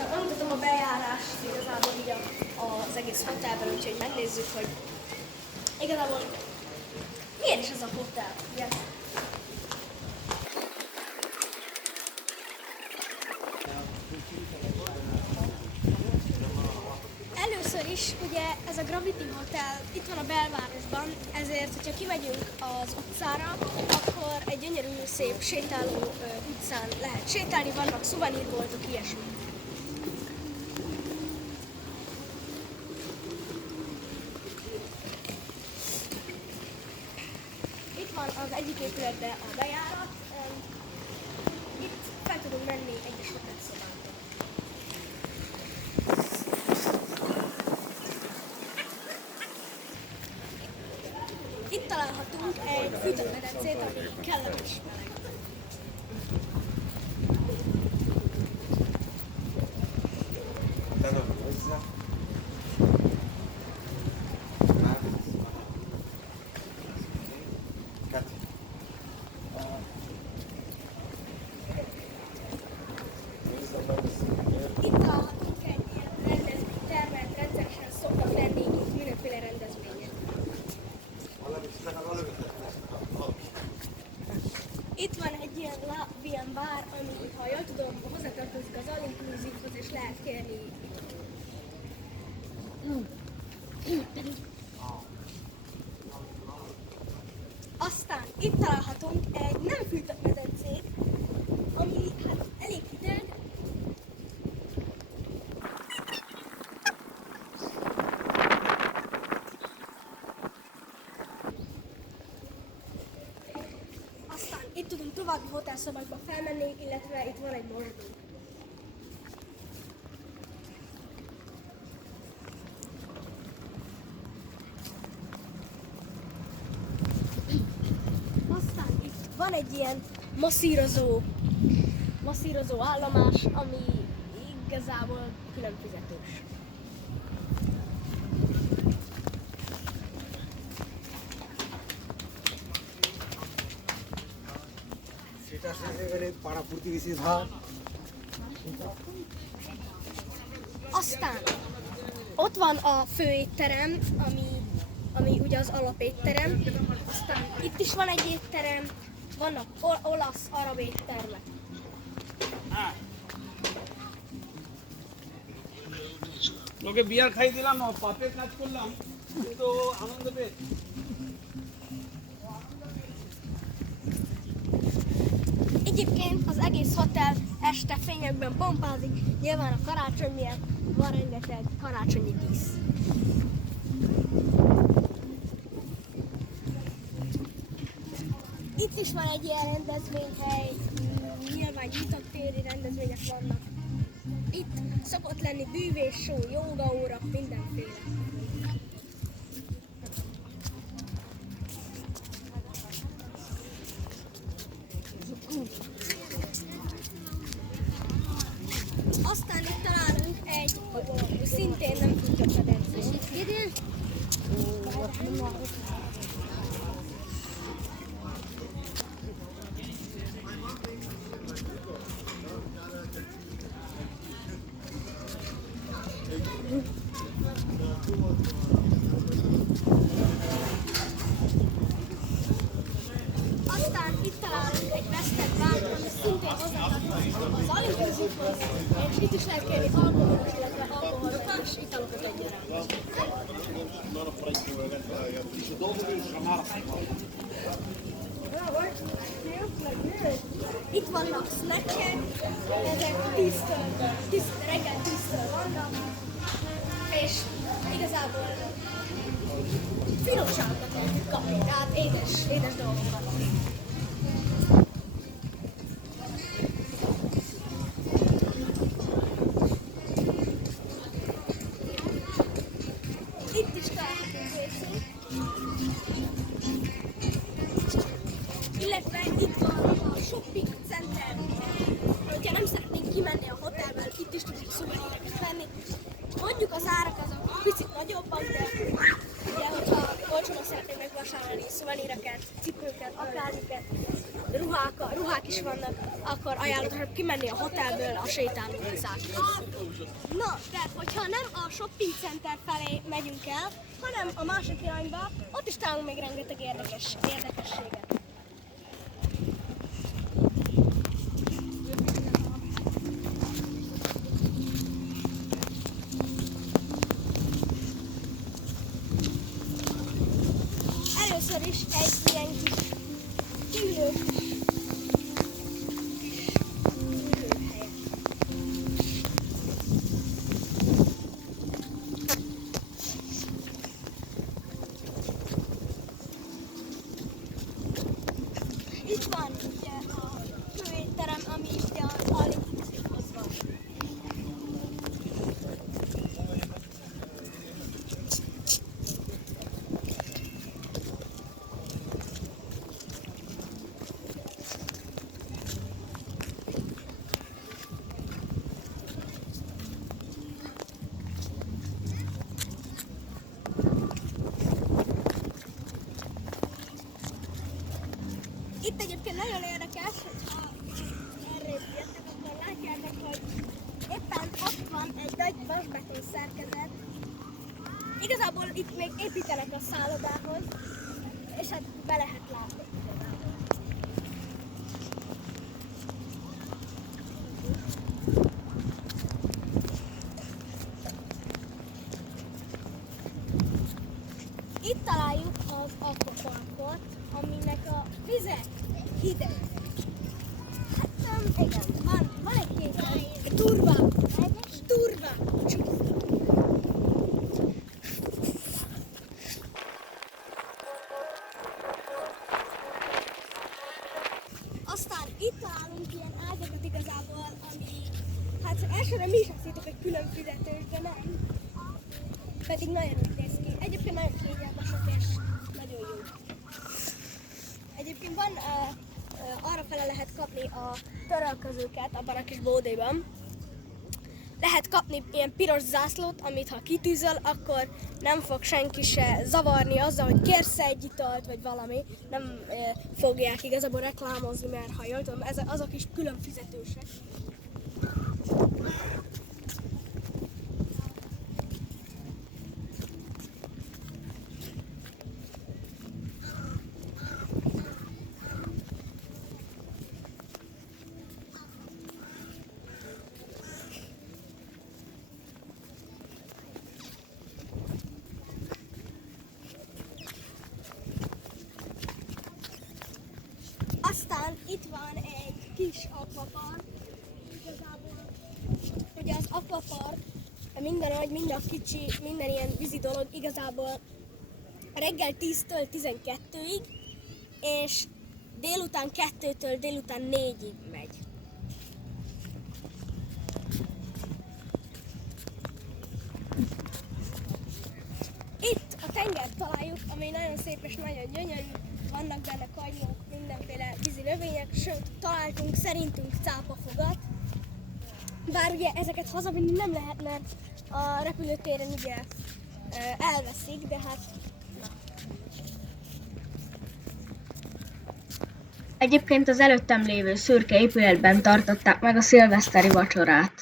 Sziasztok! Bemutatom a bejárást igazából így az egész hotelben, úgyhogy megnézzük, hogy igazából milyen is ez a hotel, ugye? Először is, ugye ez a Gravity Hotel itt van a belvárosban, ezért, hogyha kimegyünk az utcára, akkor egy gyönyörű, szép sétáló utcán lehet sétálni, vannak szuvenírboltok, ilyesmi. Itt van az egyik épületbe a bejárat, itt fel tudunk menni egyes hotelszobába. Itt találhatunk egy fűtött medencét, ami kellemes meleg. Itt találhatunk egy ilyen rendezvénytermet, rendszeresen szoktak lenni itt mindenféle rendezvények. Itt van egy ilyen bár, ami, ha jól tudom, hozzátartozik az all-inclusivhoz, és lehet kérni. Aztán itt találhatunk egy nem fűtött medencét, ami hát elég hideg. Aztán itt tudunk további hotelszobákba felmenni, illetve itt van egy mosdó. Aztán itt van egy ilyen masszírozó állomás, ami igazából külön fizetős. Aztán ott van a főétterem, ami ugye az alapétterem. Aztán itt is van egy étterem, vannak olasz, arab éttermek. ওকে বিয়ার খাই দিলাম পাপে কাজ করলাম কিন্তু আনন্দ পেয়ে Egyébként az egész hotel este fényekben pompázik, nyilván a karácsony miatt van rengeteg karácsonyi dísz. Itt is van egy ilyen rendezvényhely, nyilván nyitott téri rendezvények vannak. Itt szokott lenni bűvésshow, jógaóra, mindenféle. Aztán itt találunk egy szintén nem fűtött medencét. Aztán itt találunk egy vesztett bár, ami szintén hozzátartozik az all-inclusivhoz, és itt is lehet kérni alkoholos, illetve alkoholmentes italokat egyaránt. Itt vannak snackek, ezek reggel 10-től vannak, és igazából finomságokat lehet kapni, tehát édes dolgokat. Itt is találhatunk részünk, illetve itt van a shopping center. Hogyha nem szeretnénk kimenni a hotelből, itt is tudjuk szuveníreket venni. Mondjuk az árak azok picit nagyobbak, de ugye, hogyha olcsóban szeretnénk megvásárolni szuveníreket, cipőket, akármiket, ruhákat, ruhák is vannak, akkor ajánlott kimenni a hotelből a sétáló utcákig. Na, de hogyha nem a shopping center felé megyünk el, hanem a másik irányba, ott is találunk még rengeteg érdekességet. Először is egy ilyen kis ülőhely. Itt van ugye a főétterem, ami ugye az Alipixhoz van. Itt egyébként nagyon érdekes, hogyha erről jöttek, akkor látjátok, hogy éppen ott van egy nagy vasbeton szerkezet. Igazából itt még építenek a szállodához, és hát be lehet látni. Itt találjuk az akvaparkot, aminek a vize hideg. Hát igen, van egy kép, durva csúszda. Aztán itt találunk ilyen ágyakat igazából, ami, hát elsőre mi is azt hittuk, hogy külön fizetős, de nem. Pedig nagyon úgy néz ki. Egyébként nagyon kényelmesek és nagyon jó. Egyébként van, arrafele lehet kapni a törölközőket abban a kis bódéban. Lehet kapni ilyen piros zászlót, amit ha kitűzöl, akkor nem fog senki se zavarni azzal, hogy kérsz egy italt, vagy valami. Nem fogják igazából reklámozni, mert ha jól tudom, azok is külön fizetősek. Aztán itt van egy kis akvapark. Igazából ugye az akvapark, minden nagy, minden kicsi, minden ilyen vízi dolog igazából reggel 10-től 12-ig, és délután 2-től délután 4-ig megy. Itt a tengert találjuk, ami nagyon szép és nagyon gyönyörű. Vannak benne kagylók, mindenféle vízi növények, sőt, találtunk szerintünk cápafogat. Bár ugye ezeket hazavinni nem lehet, mert a repülőtéren ugye elveszik, de hát... Egyébként az előttem lévő szürke épületben tartották meg a szilveszteri vacsorát.